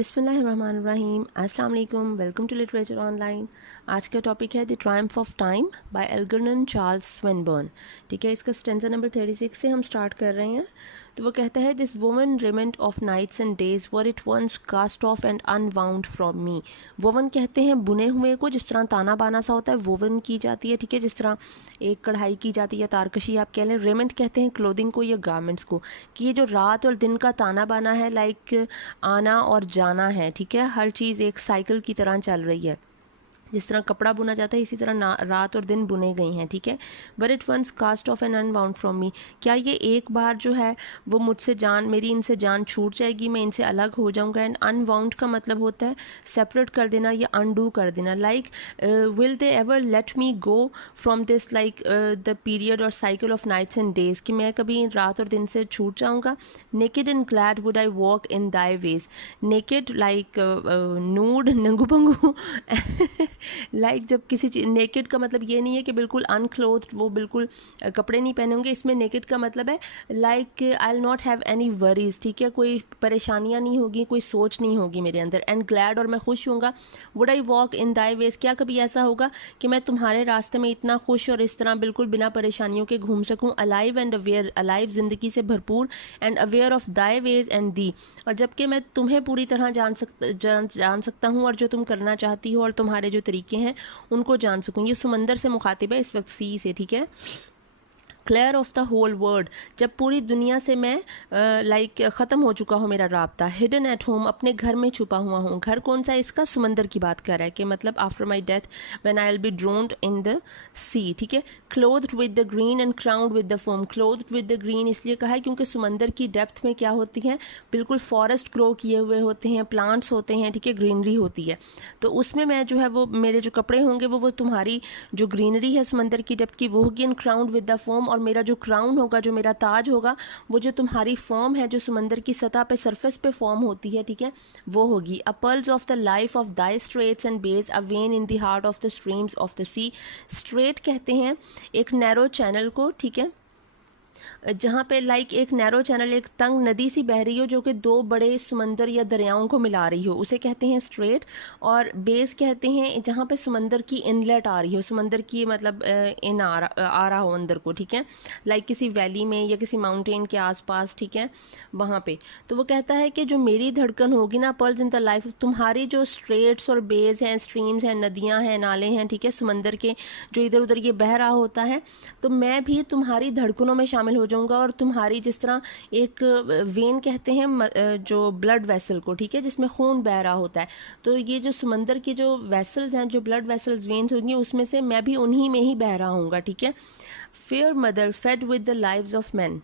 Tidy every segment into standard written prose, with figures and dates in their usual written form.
बिस्मिल्लाहिर्रहमानिर्रहीम, अस्सलाम वालेकुम, वेलकम टू लिटरेचर ऑनलाइन। आज का टॉपिक है the triumph of time by Algernon Charles Swinburne. ठीक है, इसका स्टेंजा नंबर 36 से हम स्टार्ट कर रहे हैं। तो वो कहता है, this woman raiment of nights and days were it once cast off and unbound from me. Woven कहते हैं बुने हुए को, जिस तरह ताना बाना सा होता है वोवन की जाती है। ठीक है, जिस तरह एक कढ़ाई की जाती है, तारकशी आप कह लें। रेमेंट कहते हैं क्लोथिंग को या गारमेंट्स को, कि ये जो रात और दिन का ताना बाना है, लाइक आना और जाना है। ठीक है, हर चीज़ एक साइकिल की तरह चल रही है। जिस तरह कपड़ा बुना जाता है, इसी तरह रात और दिन बुने गई हैं। ठीक है, but it once cast off and unbound from me. क्या ये एक बार जो है वो मुझसे जान, मेरी इनसे जान छूट जाएगी, मैं इनसे अलग हो जाऊंगा। एंड अनबाउंड का मतलब होता है सेपरेट कर देना या अनडू कर देना। Like will they ever let me go from this, like the period और cycle of nights and days, कि मैं कभी रात और दिन से छूट जाऊँगा। Naked and glad would I walk in thy ways. Naked like nude, नंगू पंगू लाइक जब किसी चीज, नेकेड का मतलब ये नहीं है कि बिल्कुल अनक्लोथ्ड, वो बिल्कुल कपड़े नहीं पहने होंगे। इसमें नेकेड का मतलब है like I will not have any worries. ठीक है, कोई परेशानियां नहीं होगी, कोई सोच नहीं होगी मेरे अंदर। एंड ग्लैड, और मैं खुश होऊंगा। Would I walk in thy ways, क्या कभी ऐसा होगा कि मैं तुम्हारे रास्ते में इतना खुश और इस तरह बिल्कुल बिना परेशानियों के घूम सकूं। अलाइव एंड अवेयर, अलाइव जिंदगी से भरपूर, and aware of thy ways and thee, और जबकि मैं तुम्हें पूरी तरह जान सकता हूँ और जो तुम करना चाहती हो और तुम्हारे जो तरीके हैं उनको जान सकूँ। ये समंदर से मुखातिब है इस वक्त, सी से। ठीक है, clear of the whole world, जब पूरी दुनिया से मैं लाइक ख़त्म हो चुका हूँ मेरा राब्ता। हिडन एट होम, अपने घर में छुपा हुआ हूँ। घर कौन सा है इसका? समंदर की बात कर रहा है कि मतलब after my death when I will be drowned in the sea. ठीक है, clothed with the green and crowned with the foam. Clothed with the green इसलिए कहा है क्योंकि समंदर की डेप्थ में क्या होती है, बिल्कुल फॉरेस्ट ग्रो किए हुए होते हैं, प्लांट्स होते हैं। ठीक है, ग्रीनरी होती है। तो उसमें मैं जो है वो मेरे जो कपड़े होंगे वो तुम्हारी जो ग्रीनरी है समंदर की डेप्थ की वो होगी। And crowned with the foam, और मेरा जो क्राउन होगा, जो मेरा ताज होगा, वो जो तुम्हारी फॉर्म है जो समंदर की सतह पे, सरफेस पे फॉर्म होती है। ठीक है, वो होगी। A pearls of the life of thy straits and bays, a vein in the heart of the streams of the sea. Strait कहते हैं एक नैरो चैनल को। ठीक है, जहाँ पे लाइक एक नैरो चैनल, एक तंग नदी सी बह रही हो जो कि दो बड़े समंदर या दरियाओं को मिला रही हो, उसे कहते हैं स्ट्रेट। और बेस कहते हैं जहाँ पे समंदर की इनलेट आ रही हो, समंदर की मतलब इन आ रहा हो अंदर को। ठीक है, लाइक किसी वैली में या किसी माउंटेन के आसपास। ठीक है, वहाँ पे। तो वो कहता है कि जो मेरी धड़कन होगी ना, पर्ल्स इन द लाइफ, तुम्हारी जो स्ट्रेट्स और बेस हैं, स्ट्रीम्स हैं, नदियाँ हैं, नाले हैं, ठीक है, समंदर के जो इधर उधर ये बह रहा होता है, तो मैं भी तुम्हारी धड़कनों में शामिल हो जाऊंगा। और तुम्हारी जिस तरह एक वेन कहते हैं जो ब्लड वेसल को, ठीक है, जिसमें खून बह रहा होता है, तो ये जो समंदर की जो वेसल्स हैं, जो ब्लड वेसल्स, वेन्स होंगी, उसमें से मैं भी उन्हीं में ही बह रहा हूँगा। ठीक है, fair mother fade with the lives of man,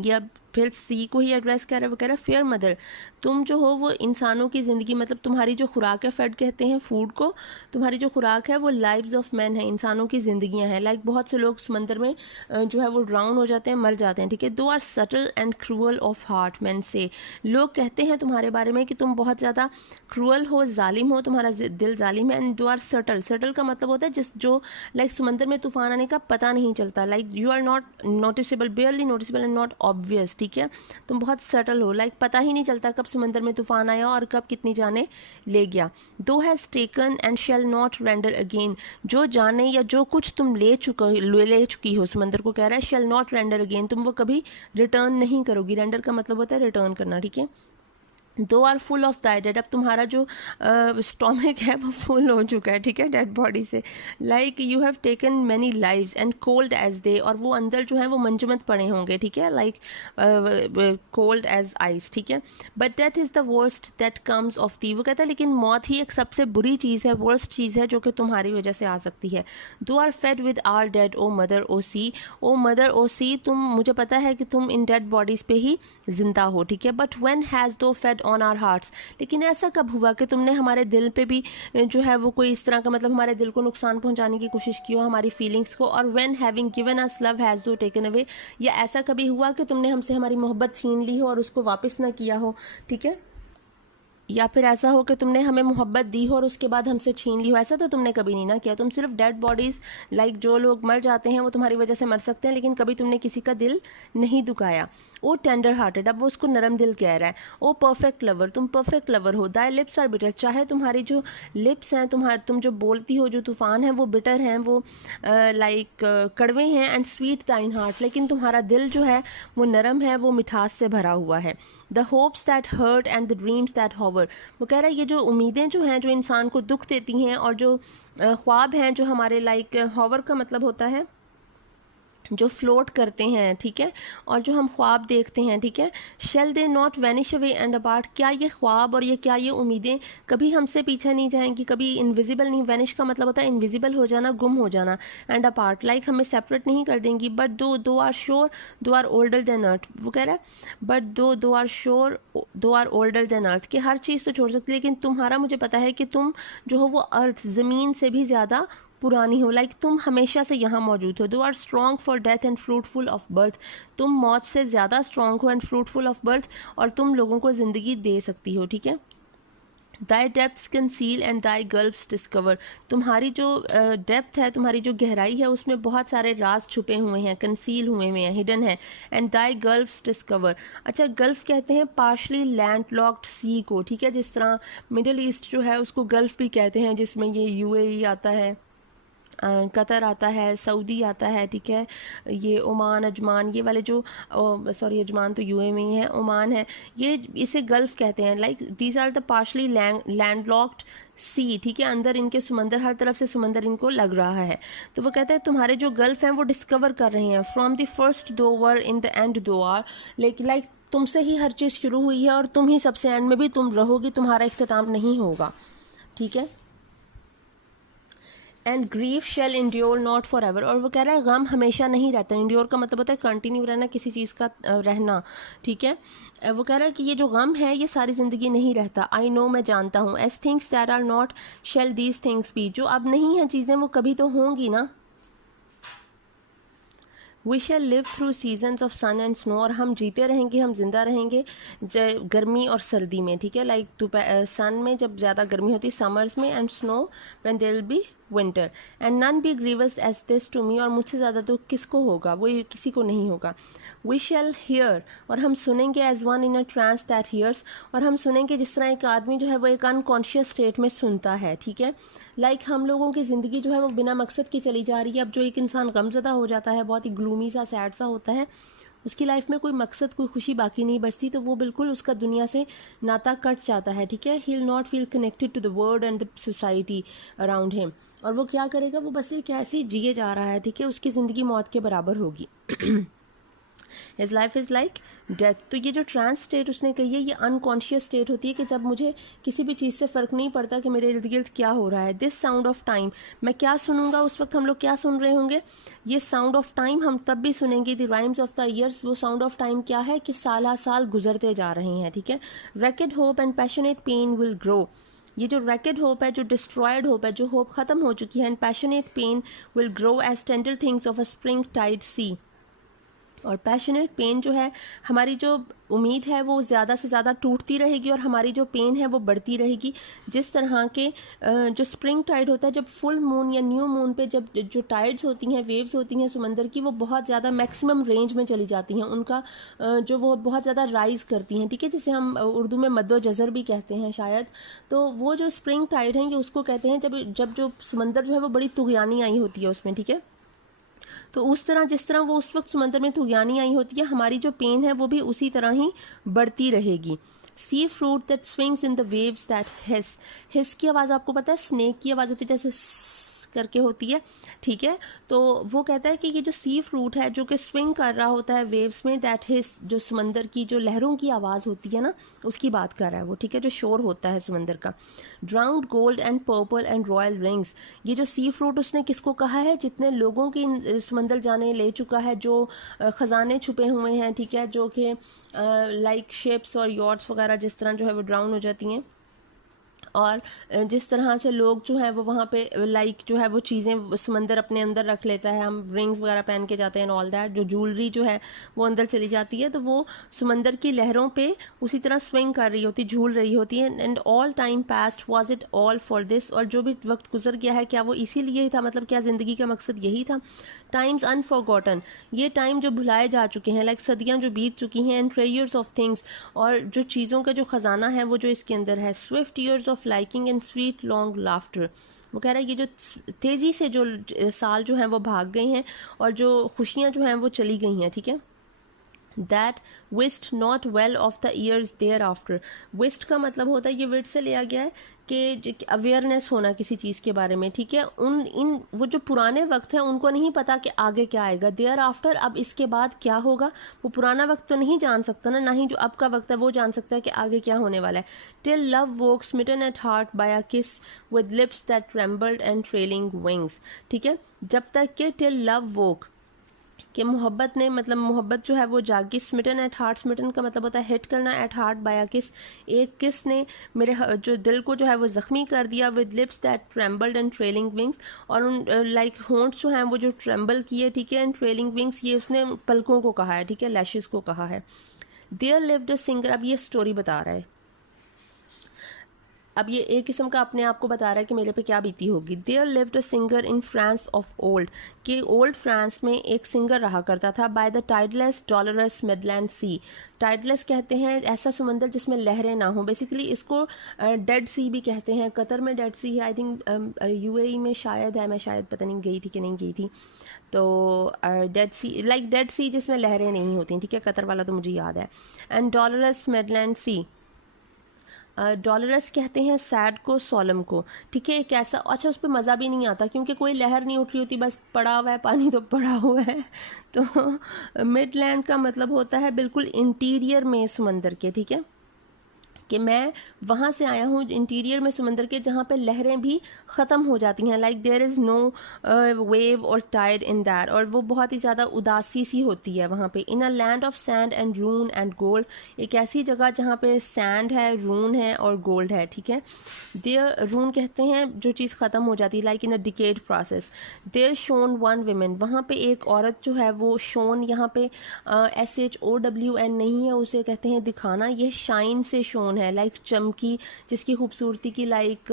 या फिर सी को ही एड्रेस कर रहा है। वो कह रहा है फेयर मदर, तुम जो हो वो इंसानों की ज़िंदगी, मतलब तुम्हारी जो खुराक है, फेड कहते हैं फूड को, तुम्हारी जो खुराक है वो लाइव्स ऑफ मैन है, इंसानों की ज़िंदगियां हैं। लाइक बहुत से लोग समंदर में जो है वो ड्राउन हो जाते हैं, मर जाते हैं। ठीक है, दो are subtle and cruel of heart, मैन से, लोग कहते हैं तुम्हारे बारे में कि तुम बहुत ज़्यादा क्रूअल हो, जालिम हो, तुम्हारा दिल जालिम है। एंड दो आर सटल, सटल का मतलब होता है जिस जो लाइक समंदर में तूफान आने का पता नहीं चलता, like you are not noticeable, barely noticeable and not obvious. ठीक है, तुम बहुत सटल हो, लाइक पता ही नहीं चलता कब समंदर में तूफान आया और कब कितनी जाने ले गया। दो has taken and shall not render again, जो जाने या जो कुछ तुम ले चुकी हो, समंदर को कह रहा है शैल नॉट रेंडर अगेन, तुम वो कभी रिटर्न नहीं करोगी। रेंडर का मतलब होता है रिटर्न करना। ठीक है, दो are full of thy dead, अब तुम्हारा जो स्टोमक है वो फुल हो चुका है। ठीक है, डेड बॉडी से। Like you have taken many lives and cold as the, और वो अंदर जो है वो मंजमत पड़े होंगे। ठीक है, लाइक कोल्ड एज आइस। ठीक है, but death is the worst that comes of thee, वो कहता है लेकिन मौत ही एक सबसे बुरी चीज़ है, वर्स्ट चीज़ है जो कि तुम्हारी वजह से आ सकती है। दो are fed with are dead O mother O sea, O mother O sea, तुम, मुझे पता है कि तुम इन डेड बॉडीज़ पे ही जिंदा हो। ठीक है, बट व्हेन हैज़ दो फेड ऑन आर हार्ट्स, लेकिन ऐसा कब हुआ कि तुमने हमारे दिल पे भी जो है वो कोई इस तरह का, मतलब हमारे दिल को नुकसान पहुंचाने की कोशिश की हो, हमारी फीलिंग्स को। और when having given us love has दो टेकन अवे, या ऐसा कभी हुआ कि तुमने हमसे हमारी मोहब्बत छीन ली हो और उसको वापस ना किया हो। ठीक है, या फिर ऐसा हो कि तुमने हमें मोहब्बत दी हो और उसके बाद हमसे छीन ली हो, ऐसा तो तुमने कभी नहीं ना किया। तुम सिर्फ डेड बॉडीज़, लाइक जो लोग मर जाते हैं वो तुम्हारी वजह से मर सकते हैं, लेकिन कभी तुमने किसी का दिल नहीं दुखाया। ओ टेंडर हार्टेड, अब वो उसको नरम दिल कह रहा है। ओ परफेक्ट लवर, तुम परफेक्ट लवर हो। दाई लिप्स आर बिटर, चाहे तुम्हारी जो लिप्स हैं, तुम जो बोलती हो, जो तूफ़ान है, वो बिटर हैं, वो लाइक कड़वे हैं। एंड स्वीट दाइन हार्ट, लेकिन तुम्हारा दिल जो है वो नरम है, वो मिठास से भरा हुआ है। The hopes that hurt and the dreams that hover, वो कह रहा है ये जो उम्मीदें जो हैं, जो इंसान को दुख देती हैं, और जो ख्वाब हैं जो हमारे लाइक, हॉवर का मतलब होता है जो फ्लोट करते हैं, ठीक है, और जो हम ख्वाब देखते हैं, ठीक है। Shall they not vanish away and apart, क्या ये ख्वाब और क्या ये उम्मीदें कभी हमसे पीछे नहीं जाएंगी, कभी इनविजिबल नहीं। वैनिश का मतलब होता है इनविजिबल हो जाना, गुम हो जाना। एंड अपार्ट, लाइक हमें सेपरेट नहीं कर देंगी। बट दो आर श्योर दो आर ओल्डर देन अर्थ, वो कह रहा है बट दो आर श्योर दो आर ओल्डर देन अर्थ, कि हर चीज़ तो छोड़ सकती है, लेकिन तुम्हारा मुझे पता है कि तुम जो हो वो अर्थ, ज़मीन से भी ज़्यादा पुरानी हो। लाइक तुम हमेशा से यहाँ मौजूद हो। Thou are strong for death and fruitful of birth, तुम मौत से ज़्यादा स्ट्रॉन्ग हो एंड फ्रूटफुल ऑफ बर्थ, और तुम लोगों को ज़िंदगी दे सकती हो, ठीक है। Thy depths conceal and thy gulfs discover, तुम्हारी जो डेप्थ है, तुम्हारी जो गहराई है, उसमें बहुत सारे राज छुपे हुए हैं, कंसील हुए हैं, हिडन है। एंड दाई गल्फ्स डिस्कवर, अच्छा गल्फ कहते हैं पार्शली लैंड लॉक्ड सी को, ठीक है। जिस तरह मिडल ईस्ट जो है उसको गल्फ भी कहते हैं, जिसमें ये यूएई आता है, कतर आता है, सऊदी आता है, ठीक है। ये ओमान, अजमान, ये वाले जो सॉरी अजमान तो यूए में ही है, ओमान है, ये इसे गल्फ़ कहते हैं। Like these are the partially landlocked sea, ठीक है। अंदर इनके समंदर, हर तरफ से समंदर इनको लग रहा है। तो वो कहते हैं तुम्हारे जो गल्फ़ हैं वो डिस्कवर कर रहे हैं। फ्रॉम द फर्स्ट दो वर इन द एंड दो आर, लेकिन लाइक तुमसे ही हर चीज़ शुरू हुई है और तुम ही सबसे एंड में भी तुम रहोगी, तुम्हारा इख्तिताम नहीं होगा, ठीक है। And grief shall endure not forever, और वो कह रहा है गम हमेशा नहीं रहता। इंड्योर का मतलब होता है कंटिन्यू रहना, किसी चीज़ का रहना, ठीक है। वो कह रहा है कि ये जो गम है ये सारी ज़िंदगी नहीं रहता। आई नो, मैं जानता हूँ। As things that are not shall these things be, जो अब नहीं हैं चीज़ें वो कभी तो होंगी ना। We shall live through seasons of sun and snow, और हम जीते रहेंगे, हम जिंदा रहेंगे गर्मी और सर्दी में, ठीक है। लाइक सन में जब ज़्यादा गर्मी होती है समर्स में, and snow when there will be winter. And none be grievous as this to me, और मुझसे ज़्यादा तो किसको होगा, वो किसी को नहीं होगा। वी शैल हियर, और हम सुनेंगे, as one in a trance that hears, और हम सुनेंगे जिस तरह एक आदमी जो है वो एक अनकॉन्शियस स्टेट में सुनता है, ठीक है। लाइक हम लोगों की ज़िंदगी जो है वो बिना मकसद की चली जा रही है। अब जो एक इंसान गमज़दा हो जाता है, बहुत ही ग्लूमी सा, सैड सा होता है, उसकी लाइफ में कोई मकसद, कोई खुशी बाकी नहीं बचती, तो वो बिल्कुल उसका दुनिया से नाता कट जाता है, ठीक है। He will not feel connected to the world and the society around him, और वो क्या करेगा, वो बस एक ऐसे जिए जा रहा है, ठीक है। उसकी ज़िंदगी मौत के बराबर होगी। His life is like death. तो ये जो ट्रांस स्टेट उसने कही है, ये अनकॉन्शियस स्टेट होती है कि जब मुझे किसी भी चीज़ से फ़र्क नहीं पड़ता कि मेरे इर्द गिर्द क्या हो रहा है। दिस साउंड ऑफ टाइम, मैं क्या सुनूंगा उस वक्त, हम लोग क्या सुन रहे होंगे, ये साउंड ऑफ टाइम हम तब भी सुनेंगे। The rhymes of the years, वो साउंड ऑफ टाइम क्या है कि साल साल गुजरते जा रहे हैं, ठीक है। Wrecked hope and passionate pain will grow, ये जो रैकेड होप है, जो डिस्ट्रॉयड होप है, जो होप ख़त्म हो चुकी है, and passionate pain will grow as tender things of a spring tide sea. और पैशनेट पेन जो है, हमारी जो उम्मीद है वो ज़्यादा से ज़्यादा टूटती रहेगी, और हमारी जो पेन है वो बढ़ती रहेगी। जिस तरह के जो स्प्रिंग टाइड होता है, जब फुल मून या न्यू मून पे जब जो टाइड्स होती हैं, वेव्स होती हैं समंदर की, वो बहुत ज़्यादा मैक्सिमम रेंज में चली जाती हैं, उनका जो वो बहुत ज़्यादा राइज़ करती हैं, ठीक है। जिसे हम उर्दू में मद्दो जज़र भी कहते हैं शायद। तो वो जो स्प्रिंग टाइड हैं, ये उसको कहते हैं जब जो समंदर जो है वो बड़ी तुगयानी आई होती है उसमें, ठीक है। तो उस तरह जिस तरह वो उस वक्त समंदर में तुगयानी आई होती है, हमारी जो पेन है वो भी उसी तरह ही बढ़ती रहेगी। Sea fruit that swings in the waves that hiss की आवाज़ आपको पता है, स्नेक की आवाज़ होती है जैसे करके होती है, ठीक है। तो वो कहता है कि ये जो सी फ्रूट है जो कि स्विंग कर रहा होता है वेव्स में, दैट हिस, जो समंदर की जो लहरों की आवाज़ होती है ना, उसकी बात कर रहा है वो, ठीक है, जो शोर होता है समंदर का। Drowned gold and purple and royal rings, ये जो सी फ्रूट उसने किसको कहा है, जितने लोगों की समंदर जाने ले चुका है, जो ख़जाने छुपे हुए हैं, ठीक है, जो कि लाइक शिप्स और यॉट्स वगैरह जिस तरह जो है वो ड्राउन हो जाती हैं, और जिस तरह से लोग जो है वो वहाँ पे लाइक जो है वो चीज़ें समंदर अपने अंदर रख लेता है, हम रिंग्स वगैरह पहन के जाते हैं एंड ऑल दैट, जो ज्वेलरी जो है वो अंदर चली जाती है, तो वो समंदर की लहरों पे उसी तरह स्विंग कर रही होती, झूल रही होती है। And all time past was it all for this, और जो भी वक्त गुजर गया है क्या वो इसीलिए ही था, मतलब क्या ज़िंदगी का मकसद यही था। टाइम्स अनफॉरगॉटन, ये टाइम जो भुलाए जा चुके हैं, लाइक सदियाँ जो बीत चुकी हैं, एंड ट्रेयर्स ऑफ थिंग्स, और जो चीज़ों का जो ख़जाना है वो जो इसके अंदर है। Swift years of liking and sweet long laughter, वो कह रहा है ये जो तेज़ी से जो साल जो हैं वो भाग गए हैं और जो खुशियाँ जो हैं वो चली गई हैं, ठीक है। That wist not well of the years thereafter, wist का मतलब होता है, ये विट से लिया गया है कि अवेयरनेस होना किसी चीज़ के बारे में, ठीक है। वो जो पुराने वक्त हैं उनको नहीं पता कि आगे क्या आएगा, देयर आफ्टर, अब इसके बाद क्या होगा, वो पुराना वक्त तो नहीं जान सकता ना ही जो अब का वक्त है वो जान सकता है कि आगे क्या होने वाला है। Till love woke smitten at heart by a kiss with lips that trembled and trailing wings, ठीक है। जब तक कि टिल लव वोक, कि मोहब्बत ने, मतलब मोहब्बत जो है वो जागी, स्मिटन एट हार्ट, स्मिटन का मतलब होता है हिट करना, एट हार्ट बाय अ किस, एक किस ने मेरे जो दिल को जो है वो ज़ख्मी कर दिया, with lips that trembled and trailing wings, और उन लाइक होंठ जो हैं वो जो ट्रेम्बल किए, ठीक है, एंड ट्रेलिंग विंग्स, ये उसने पलकों को कहा है, ठीक है, लैशेस को कहा है। देयर लिव्ड अ सिंगर, अब ये स्टोरी बता रहा है, अब ये एक किस्म का अपने आप को बता रहा है कि मेरे पे क्या बीती होगी। There lived a singer in France of old, कि ओल्ड फ्रांस में एक सिंगर रहा करता था, by the tideless dolorous midland sea, tideless कहते हैं ऐसा समंदर जिसमें लहरें ना हो, बेसिकली इसको डेड सी भी कहते हैं। कतर में डेड सी है, आई थिंक यूएई में शायद है, मैं शायद पता नहीं गई थी कि नहीं गई थी, तो डेड सी, लाइक डेड सी जिसमें लहरें नहीं होती, ठीक है, कतर वाला तो मुझे याद है। And dolorous midland sea, dolorous कहते हैं सैड को, सोलम को, ठीक है, एक ऐसा, अच्छा उस पर मज़ा भी नहीं आता क्योंकि कोई लहर नहीं उठ रही होती, बस पड़ा हुआ है पानी, तो पड़ा हुआ है। तो मिडलैंड का मतलब होता है बिल्कुल इंटीरियर में समंदर के, ठीक है, कि मैं वहाँ से आया हूँ इंटीरियर में समंदर के जहाँ पे लहरें भी ख़त्म हो जाती हैं, like there is no wave और टाइड इन दैट, और वो बहुत ही ज़्यादा उदासी सी होती है वहाँ पे। In a land of sand and ruin and gold, एक ऐसी जगह जहाँ पे सैंड है, रून है और गोल्ड है, ठीक है। देयर, रून कहते हैं जो चीज़ ख़त्म हो जाती है, like in a decade process. There shone one women, वहाँ पे एक औरत जो है वो, शोन यहाँ पे SHOWN नहीं है, उसे कहते हैं दिखाना, ये शाइन से शोन है, लाइक चमकी, जिसकी खूबसूरती की लाइक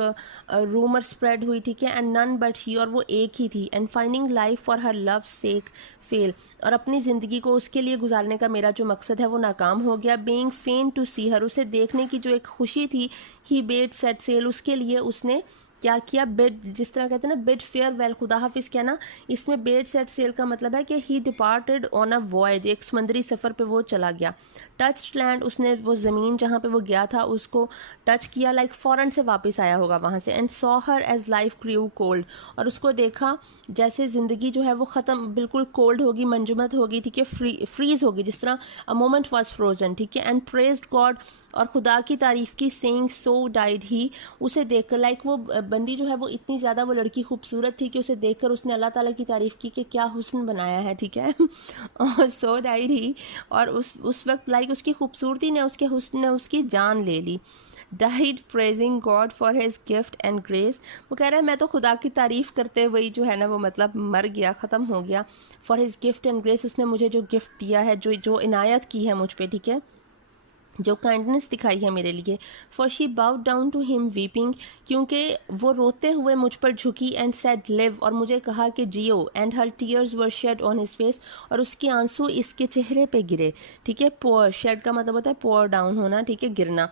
रूमर स्प्रेड हुई, ठीक है। एंड नन बट ही, और वो एक ही थी। And finding life for her love sake fail, और अपनी ज़िंदगी को उसके लिए गुजारने का मेरा जो मकसद है वो नाकाम हो गया। बीइंग फेन टू सी हर, उसे देखने की जो एक खुशी थी, ही बेड सेट सेल, उसके लिए उसने क्या किया, बेड, जिस तरह कहते हैं ना बिड फेयर वेल, खुदा हाफिज़ कहना, इसमें बेड सेट सेल का मतलब है कि ही डिपार्टेड ऑन अ वॉयज, एक समुद्री सफ़र पे वो चला गया। टच लैंड, उसने वो ज़मीन जहाँ पे वो गया था उसको टच किया, लाइक फ़ौरन से वापस आया होगा वहाँ से। And saw her as life grew cold, और उसको देखा जैसे ज़िंदगी जो है वो ख़त्म, बिल्कुल कोल्ड होगी, मंजमद होगी, ठीक है, फ्रीज़ होगी, जिस तरह अ मोमेंट वॉज फ्रोजन, ठीक है। एंड प्रेज्ड गॉड, और खुदा की तारीफ़ की, सेइंग सो डाइड ही, उसे देखकर, लाइक वो बंदी जो है वो इतनी ज़्यादा, वो लड़की खूबसूरत थी कि उसे देखकर उसने अल्लाह ताला की तारीफ़ की कि क्या हुस्न बनाया है, ठीक है। और सो डाइड ही, और उस वक्त लाइक उसकी खूबसूरती ने, उसके हुस्न ने उसकी जान ले ली। Died praising God for his gift and grace, वो कह रहा है मैं तो खुदा की तारीफ़ करते हुए जो है ना वो मतलब मर गया, ख़त्म हो गया। For his gift and grace, उसने मुझे जो गिफ्ट दिया है, जो इनायत की है मुझ पर, ठीक है, जो काइंडनेस दिखाई है मेरे लिए। For she bowed down to him weeping, क्योंकि वो रोते हुए मुझ पर झुकी, एंड सेड लिव, और मुझे कहा कि जियो। And her tears were shed on his face, और उसके आंसू इसके चेहरे पे गिरे, ठीक है। पोर, शेड का मतलब होता है पोर डाउन होना, ठीक है, गिरना।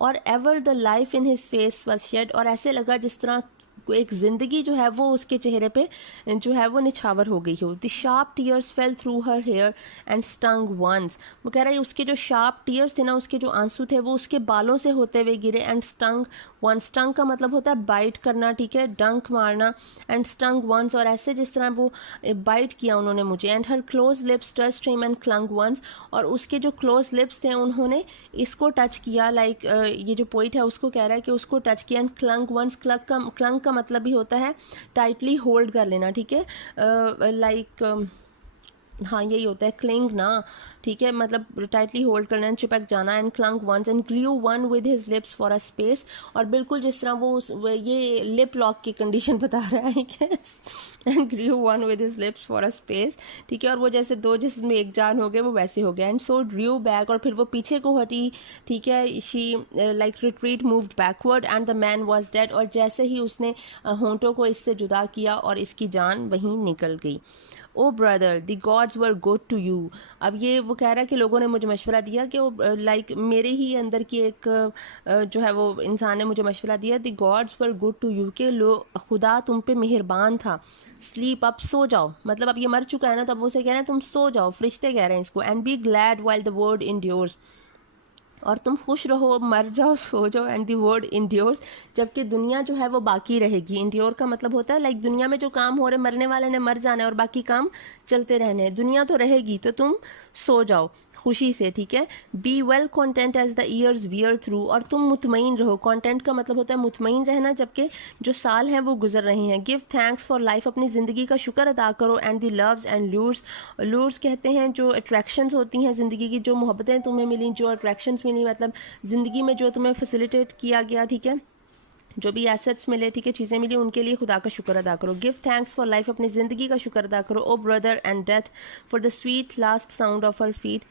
और ever the life in his face was shed, और ऐसे लगा जिस तरह एक ज़िंदगी जो है वो उसके चेहरे पे जो है वो निछावर हो गई हो। The sharp tears fell through her hair and stung once, वो कह रहा है उसके जो शार्प टीयर्स थे ना, उसके जो आंसू थे वो उसके बालों से होते हुए गिरे। एंड स्टंग वन, स्टंग का मतलब होता है बाइट करना, ठीक है, डंक मारना। एंड स्टंग वंस, और ऐसे जिस तरह वो बाइट किया उन्होंने मुझे। And her close lips touched him and clung once, और उसके जो क्लोज लिप्स थे उन्होंने इसको टच किया, लाइक ये जो पोइट है उसको कह रहा है कि उसको टच किया। एंड क्लंग वंस, क्लंग का मतलब भी होता है टाइटली होल्ड कर लेना, ठीक है, लाइक हाँ यही होता है क्लिंग ना, ठीक है, मतलब टाइटली होल्ड करना एंड चिपक जाना, and clung once and glue one with his lips for a space, और बिल्कुल जिस तरह ये लिप लॉक की कंडीशन बता रहा है guess, and glue one with his lips for a space, ठीक है, और वो जैसे दो जिसमें एक जान हो गए वो वैसे हो गया, एंड सो ड्रू बैक, और फिर वो पीछे को हटी, ठीक है, she like retreat moved backward and the man was dead, और जैसे ही उसने होंठों को इससे जुदा किया और इसकी जान वहीं निकल गई। O brother the gods were good to you, अब ये वो कह रहा है कि लोगों ने मुझे मशवरा दिया कि वो लाइक मेरे ही अंदर की एक जो है वो इंसान ने मुझे मशवरा दिया, the gods were good to you, के खुदा तुम पे मेहरबान था। स्लीप, अब सो जाओ, मतलब अब ये मर चुका है ना, तो अब उसे कह रहे हैं तुम सो जाओ, फरिश्ते कह रहे हैं इसको, and be glad while the world endures, और तुम खुश रहो, मर जाओ, सो जाओ, एंड दी वर्ड इंड्योर्स, जबकि दुनिया जो है वो बाकी रहेगी। इंड्योर का मतलब होता है लाइक दुनिया में जो काम हो रहे, मरने वाले ने मर जाना है और बाकी काम चलते रहने हैं, दुनिया तो रहेगी, तो तुम सो जाओ खुशी से, ठीक है। Be well content as the years wear through, और तुम मुतमईन रहो, कॉन्टेंट का मतलब होता है मुतमईन रहना जबकि जो साल हैं वो गुजर रहे हैं। गिव थैंक्स फॉर लाइफ, अपनी ज़िंदगी का शुक्र अदा करो, एंड द लव्स एंड लूर्स, लूर्स कहते हैं जो अट्रैक्शंस होती हैं ज़िंदगी की, जो मोहब्बतें तुम्हें मिली, जो अट्रैक्शंस मिली, मतलब ज़िंदगी में जो तुम्हें फैसिलिटेट किया गया, ठीक है, जो भी एसेट्स मिले, ठीक है, चीज़ें मिली, उनके लिए खुदा का शुक्र अदा करो। गिव थैंक्स फॉर लाइफ, अपनी ज़िंदगी का शुक्र अदा करो। O brother and death for the sweet last sound of her feet,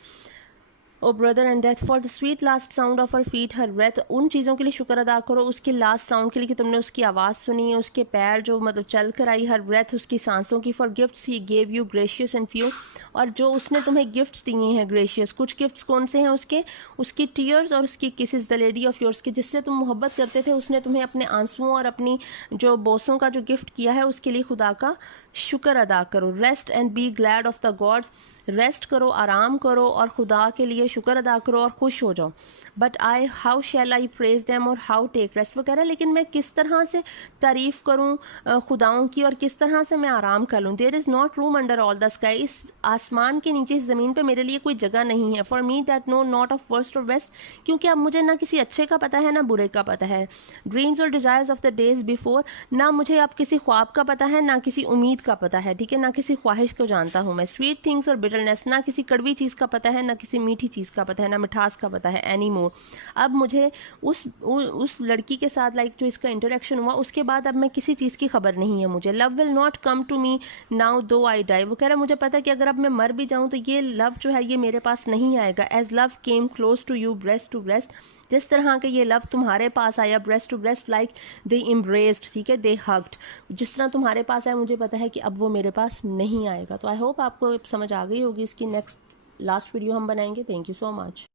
O brother and death for the sweet last sound of her feet her breath, उन चीज़ों के लिए शुक्र अदा करो, उसकी लास्ट साउंड के लिए कि तुमने उसकी आवाज़ सुनी, उसके पैर जो मतलब चल कर आई, हर ब्रेथ उसकी सांसों की, for gifts he gave you gracious and few, और जो उसने तुम्हें गिफ्ट्स दिए हैं ग्रेशियस, कुछ गिफ्ट्स कौन से हैं उसके, उसकी टीयर्स और उसकी kisses, the lady of yours, की जिससे तुम मोहब्बत करते थे, उसने तुम्हें अपने आंसुओं और अपनी जो बोसों का जो गिफ्ट किया है उसके लिए खुदा का शुक्र अदा करो। Rest and be glad of the gods, rest करो, आराम करो और खुदा के लिए शुक्र अदा करो और खुश हो जाओ। But I how shell I praise them और हाउ टेक रेस्ट, वो कह रहा है लेकिन मैं किस तरह से तारीफ़ करूँ खुदाओं की और किस तरह से मैं आराम कर लूँ। There is not room under all the sky, इस आसमान के नीचे, इस ज़मीन पर मेरे लिए कोई जगह नहीं है। For me that know not of worst or best, क्योंकि अब मुझे ना किसी अच्छे का पता है ना बुरे का पता है। ड्रीम्स और desires of the days before, ना मुझे अब किसी ख्वाब का पता है ना किसी उम्मीद का पता है, ठीक है, ना किसी ख्वाहिश को जानता हूँ मैं। स्वीट थिंग्स और बिटरनेस, ना किसी कड़वी चीज़ का पता है ना किसी मीठी चीज़ का पता है, ना मिठास का पता है। एनी मोर, अब मुझे उस लड़की के साथ लाइक जो इसका इंटरेक्शन हुआ उसके बाद अब मैं किसी चीज़ की खबर नहीं है मुझे। Love will not come to me now though I die, वो कह रहा है मुझे पता है कि अगर अब मैं मर भी जाऊँ तो ये लव जो है ये मेरे पास नहीं आएगा। As love came close to you breast to breast, जिस तरह के ये लव तुम्हारे पास आया breast to breast, like they embraced, ठीक है, दे हग्ड, जिस तरह तुम्हारे पास आया मुझे पता है कि अब वो मेरे पास नहीं आएगा। तो आई होप आपको समझ आ गई होगी। इसकी नेक्स्ट लास्ट वीडियो हम बनाएंगे। Thank you so much.